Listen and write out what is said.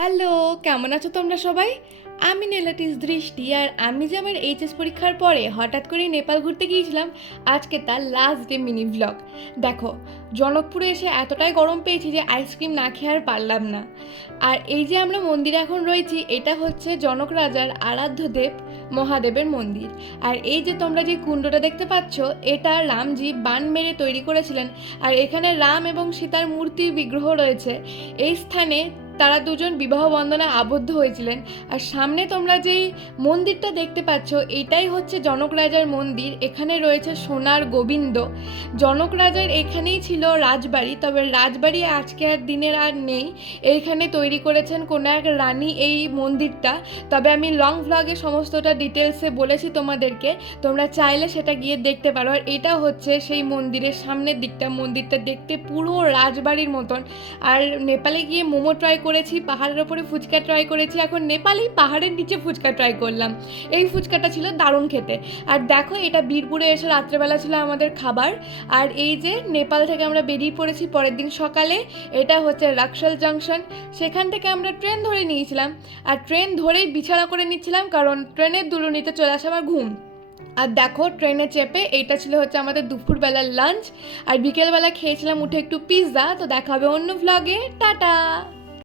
Hello, কেমন আছো তোমরা সবাই? আমি নেলাটিস দৃষ্টি, আর আমি যে আমার এইচএস পরীক্ষার পরে হঠাৎ করে নেপাল ঘুরতে গিয়েছিলাম, আজকে তার লাস্ট ডে মিনি ভ্লগ। দেখো, জনকপুরে এসে এতটাই গরম পেয়েছি যে আইসক্রিম না খেয়ে আর পারলাম না। আর এই যে আমরা মন্দিরে এখন রয়েছি, এটা হচ্ছে জনক রাজার আরাধ্য দেব মহাদেবের মন্দির। আর এই যে তোমরা যে কুণ্ডটা দেখতে পাচ্ছ, এটা রামজি বান মেরে তৈরি করেছিলেন। আর এখানে রাম এবং সীতার মূর্তির বিগ্রহ রয়েছে। এই স্থানে তারা দুজন বিবাহ বন্ধনে আবদ্ধ হয়েছিলেন। আর সামনে তোমরা যেই মন্দিরটা দেখতে পাচ্ছ, এটাই হচ্ছে জনক রাজার মন্দির। এখানে রয়েছে সোনার গোবিন্দ। জনক রাজার এখানেই ছিল রাজবাড়ি, তবে রাজবাড়ি আজকে আর দিনের আর নেই। এইখানে তৈরি করেছেন কোনো এক রানী এই মন্দিরটা। তবে আমি লং ভ্লগে সমস্তটা ডিটেলসে বলেছি তোমাদেরকে, তোমরা চাইলে সেটা গিয়ে দেখতে পারো। আর এটা হচ্ছে সেই মন্দিরের সামনের দিকটা। মন্দিরটা দেখতে পুরো রাজবাড়ির মতন। আর নেপালে গিয়ে মোমো ট্রাই করেছি, পাহাড়ের ওপরে ফুচকা ট্রাই করেছি, এখন নেপালেই পাহাড়ের নিচে ফুচকা ট্রাই করলাম। এই ফুচকাটা ছিল দারুণ খেতে। আর দেখো, এটা বীরপুরে এসে রাত্রেবেলা ছিল আমাদের খাবার। আর এই যে নেপাল থেকে আমরা বেরিয়ে পড়েছি পরের দিন সকালে। এটা হচ্ছে রাক্সাল জাংশন। সেখান থেকে আমরা ট্রেন ধরে নিয়েছিলাম। আর ট্রেন ধরেই বিছানা করে নিচ্ছিলাম, কারণ ট্রেনের দুলুনিতে চলে আসে আমার ঘুম। আর দেখো, ট্রেনে চেপে এইটা ছিল হচ্ছে আমাদের দুপুরবেলার লাঞ্চ। আর বিকেলবেলা খেয়েছিলাম উঠে একটু পিৎজা। তো দেখা হবে অন্য ভ্লগে। টাটা।